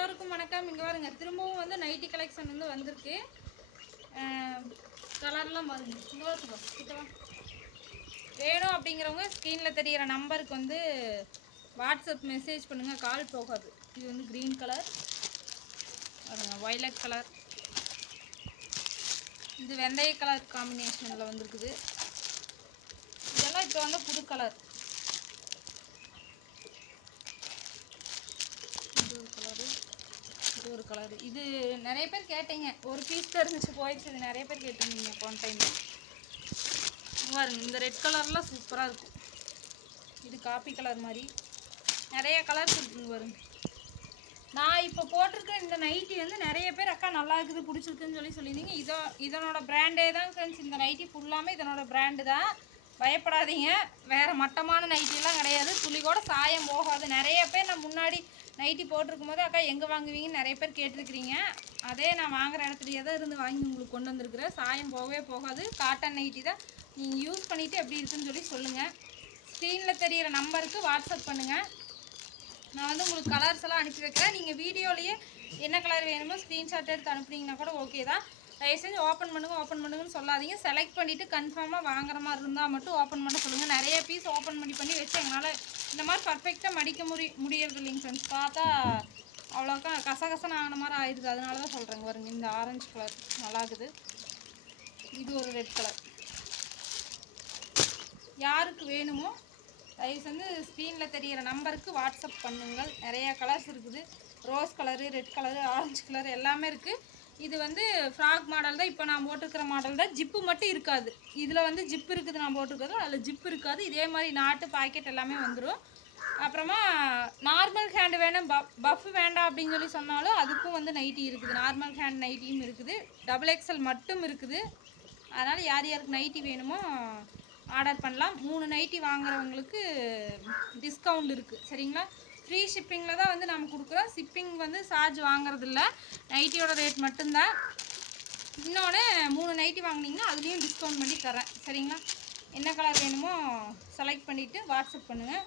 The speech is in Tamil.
எல்லோருக்கும் வணக்கம். இங்கே பாருங்க திரும்பவும் வந்து நைட்டி கலெக்ஷன் வந்து வந்திருக்கு. கலர்லாம் பாருங்க. இங்கே வேணும் அப்படிங்கிறவங்க ஸ்க்ரீனில் தெரிகிற நம்பருக்கு வந்து வாட்ஸ்அப் மெசேஜ் பண்ணுங்கள் கால் போகாது. இது வந்து க்ரீன் கலர் பாருங்க வயலட் கலர் இது வெந்தய கலர் காம்பினேஷனில் வந்திருக்குது. இதெல்லாம் இப்போ வந்து புது கலர் இது ஒரு கலரு இது ஒரு கலர். இது நிறைய பேர் கேட்டீங்க. ஒரு பீஸ் தான் இருந்துச்சு போயிடுச்சு. இது நிறைய பேர் கேட்டிருந்தீங்க போன டைம் பாருங்க இந்த ரெட் கலர்லாம் சூப்பராக இருக்கும். இது காப்பி கலர் மாதிரி. நிறைய கலர்ஸ் இருக்குங்க பாருங்க. நான் இப்போ போட்டிருக்க இந்த நைட்டி வந்து நிறைய பேர் அக்கா நல்லா இருக்குது பிடிச்சிருக்குன்னு சொல்லி சொல்லியிருந்தீங்க. இதோ இதனோட பிராண்டே தான் ஃப்ரெண்ட்ஸ் இந்த நைட்டி ஃபுல்லாமே இதனோட பிராண்டு தான். பயப்படாதீங்க. வேறு மட்டமான நைட்டிலாம் கிடையாது. துளி கூட சாயம் போகாது. நிறைய பேர் நான் முன்னாடி நைட்டி போட்டிருக்கும் போது அக்கா எங்கே வாங்குவீங்கன்னு நிறைய பேர் கேட்டிருக்கிறீங்க. அதே நான் வாங்குற இடத்துலையே தான் இருந்து வாங்கி உங்களுக்கு கொண்டு வந்திருக்கிறேன் சாயம் போகவே போகாது. காட்டன் நைட்டி தான் நீங்கள் யூஸ் பண்ணிவிட்டு எப்படி இருக்குன்னு சொல்லி சொல்லுங்கள் ஸ்க்ரீனில் தெரியிற நம்பருக்கு வாட்ஸ்அப் பண்ணுங்கள் நான் வந்து உங்களுக்கு கலர்ஸ் எல்லாம் அனுப்பி வைக்கிறேன். நீங்கள் வீடியோலேயே என்ன கலர் வேணுமோ ஸ்க்ரீன்ஷாட் எடுத்து அனுப்புனீங்கன்னா கூட ஓகே தான். தயவு செஞ்சு ஓப்பன் பண்ணுங்க ஓப்பன் பண்ணுங்கன்னு சொல்லாதீங்க. செலக்ட் பண்ணிவிட்டு கன்ஃபார்மாக வாங்குற மாதிரி இருந்தால் மட்டும் ஓப்பன் பண்ண சொல்லுங்கள் நிறைய பீஸ் ஓப்பன் பண்ணி பண்ணி வச்சு எங்களால் இந்த மாதிரி பர்ஃபெக்டாக மடிக்க முடி முடியறது இல்லைங்க ஃப்ரெண்ட்ஸ் பார்த்தா அவ்வளோக்கா கசகசன்னு ஆகின மாதிரி ஆயிடுது. அதனால தான் சொல்கிறேங்க வருங்க இந்த ஆரஞ்சு கலர் நல்லா இருக்குது. இது ஒரு ரெட் கலர் யாருக்கு வேணுமோ தயவு செஞ்சு ஸ்க்ரீனில் தெரியிற நம்பருக்கு வாட்ஸ்அப் பண்ணுங்கள். நிறையா கலர்ஸ் இருக்குது. Rose colour red colour orange colour எல்லாமே இருக்குது இது வந்து ஃப்ராக் மாடல் தான் இப்போ நான் போட்டிருக்கிற மாடல் தான். ஜிப்பு மட்டும் இருக்காது. இதில் வந்து ஜிப் இருக்குது நான் போட்டிருக்கிறது அதில் ஜிப் இருக்காது. இதே மாதிரி நாட்டு பாக்கெட் எல்லாமே வந்துடும் அப்புறமா நார்மல் ஹேண்டு வேணும் பஃப் பஃப் வேண்டாம் அப்படின்னு சொல்லி சொன்னாலும் அதுக்கும் வந்து நைட்டி இருக்குது. நார்மல் ஹேண்ட் நைட்டியும் இருக்குது. டபுள் எக்ஸல் மட்டும் இருக்குது. அதனால் யார் யாருக்கு நைட்டி வேணுமோ ஆர்டர் பண்ணலாம். மூணு நைட்டி வாங்குறவங்களுக்கு டிஸ்கவுண்ட் இருக்குது சரிங்களா? ஃப்ரீ ஷிப்பிங்கில் தான் வந்து நம்ம கொடுக்குறோம். ஷிப்பிங் வந்து சார்ஜ் வாங்குறதில்ல. நைட்டியோட ரேட் மட்டும்தான். இன்னொன்று மூணு நைட்டி வாங்குனீங்கன்னா அதுலேயும் டிஸ்கவுண்ட் பண்ணி தரேன் சரிங்களா? என்ன கலர் வேணுமோ செலக்ட் பண்ணிவிட்டு வாட்ஸ்அப் பண்ணுங்கள்